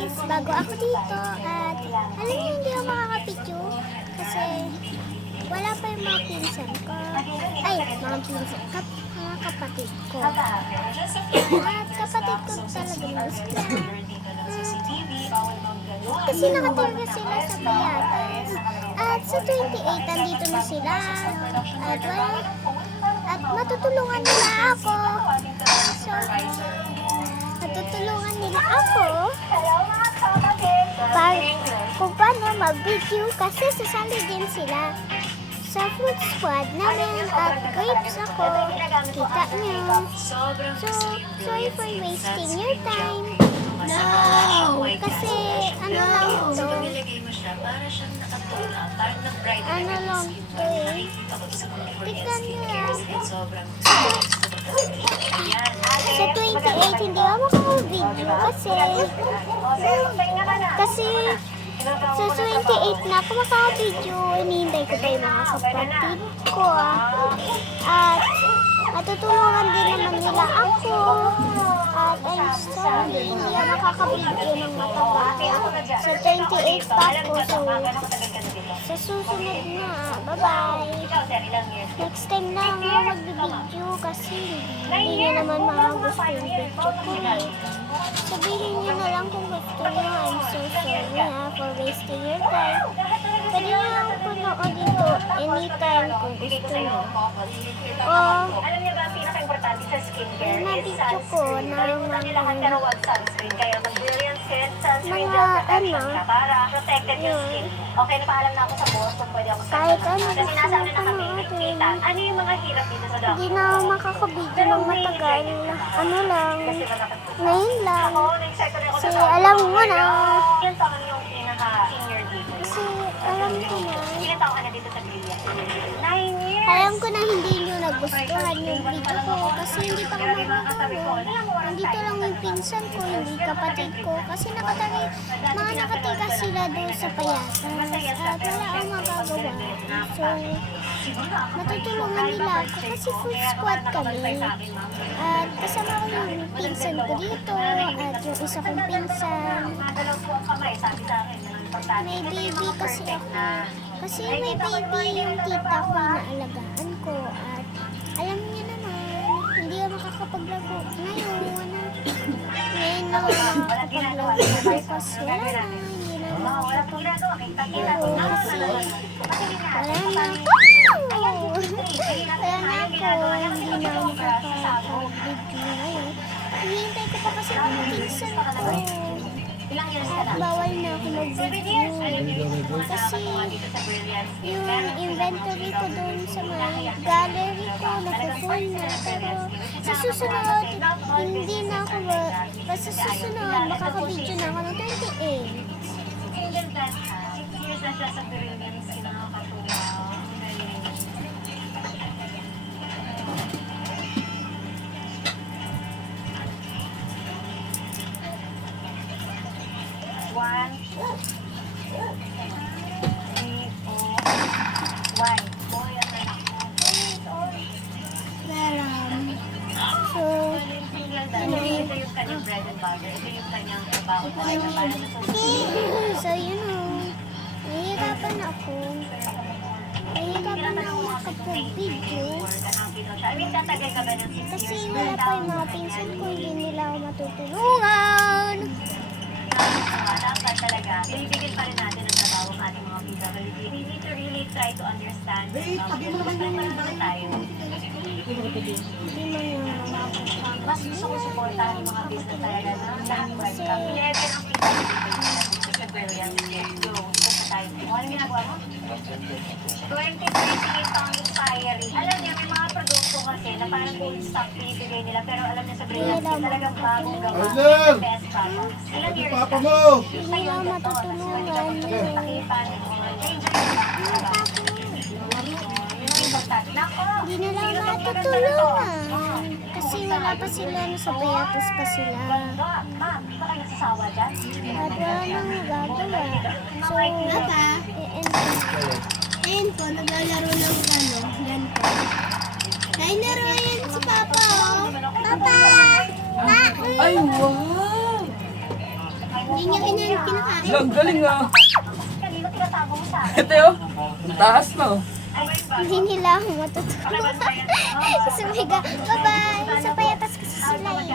guys, bago ako dito at alam niyo hindi ako makakapicture kasi wala pa yung mga pinsan ko. Ay, mga pinsan, mga kapatid ko. At kapatid ko talaga gusto. Kasi nakatira sila sa Payatas. At sa 28, andito na sila. At matutulungan nila ako. So, matutulungan nila ako kung paano mag-video kasi sasali din sila sa food squad namin at grapes ako. Kita nyo. So, sorry for wasting your time. No! Kasi, ano lang to? Ano lang to eh? Tignan nyo lang. Sa 28, hindi ako makaka-video kasi sa 28 na ako makaka-video. Hinihintay ko pa yung mga kapatid ko at matutulungan din naman nila ako. At I'm sorry, hindi ako makaka-video ng matagal. Sa 28 pa ako. So, sa susunod na. Bye-bye. Next time na ako mag-video kasi hindi nyo naman makagusto yung picture ko. Sabihin nyo na lang kung gusto nyo. I'm so sorry for wasting your time. Pwede nyo lang punoodin to anytime kung gusto nyo. O, alam niyo ba ang pinaka-importante sa skincare is na-video ko na hindi nila hanggang sunscreen. Kaya mag-brilliant skin sunscreen mga gel protection ano, siya para protected yung skin. Okay, napaalam na ako sa boss kung pwede ako kahit ano Kasi gusto nasa nyo na kami kita. Ano yung mga hirap dito sa hindi doctor? na ako makakabidyo ng matagal. Ano lang, Kasi malaki. ngayon lang. Ako, nag-check ko rin ako Kasi sa alam mo na. Ilan taon yung pinaka-senior dito? Kasi alam ko na. Ilan taon ka na dito sa Brilliant? 9 years. Alam ko na hindi nyo nagustuhan yung video ko kasi hindi pa kami matulog. Nandito lang yung pinsan ko, hindi kapatid ko. Kasi mga nakatira sila doon sa Payatas. At wala akong magagawa. So, matutulungan nila ako kasi full squad kami. At kasama ko yung pinsan ko dito at yung isa kong pinsan. May baby kasi ako. Kasi may baby yung tita ko na alagaan ko. At alam niyo naman, hindi ako makakapaglaro ngayon. Ngayon lang ako makakapaglaro. Bukas wala na. Hindi na ako makakapaglaro. Kasi wala na ako. Wala na ako. Hindi na ako makakapag-video ngayon. Hihintay ko pa kasi ang pinsan ko. Ilang years ka na? Bawal na ako 7 years. mag-video. Kasi yung inventory ko doon sa may gallery ko, naku-full na. Pero sa susunod, hindi na ako, sa susunod, makaka-video na ako ng 28. Single plant ka. 6 years na siya sa Brilliant Skin. Nakakatulaw. One, three, four, one. Boy, ang anak mo. So, Ito yung kanyang bread and butter. Ito yung kanyang trabaho. so yun o. Nahihirapan ako. Nahihirapan ako makapag-videos. Tatagal ka ba ng 6 Kasi years? wala pa yung mga pinsan ko, hindi nila ako matutulungan. Dapat talaga, binibigyan pa rin natin ang trabaho ng ating mga PWD. We need to really try to understand. Tabi mo naman yung tayo. Hindi man yung Mas gusto ko supportahan yung mga business talaga na lahat welcome. 11 ang PWD. It's a brilliant. Go. Punta tayo. Ano ginagawa mo? 2028 pang expiry. Alam niya, may mga produkto kasi na parang gold stock pinibigay nila. Pero alam niya sa brilliant, talagang bagong gawa. Best products. Ilang years ka? hindi ako matutulungan. Hindi nila matutulungan. Kasi wala pa sila, nasa Payatas pa sila. At wala nang magagawa. So, Ayun po, naglalaro ng ganito. Ay, naroyan si Papa, oh. Papa! Ay, Hindi Hindi niya kinakain. Lang, galing ah. Kanino tinatago mo sa akin? Ito oh. Ang taas na oh. Hindi nila ako matutulungan. Sumiga. Bye-bye. Sa payatas kasi sila eh.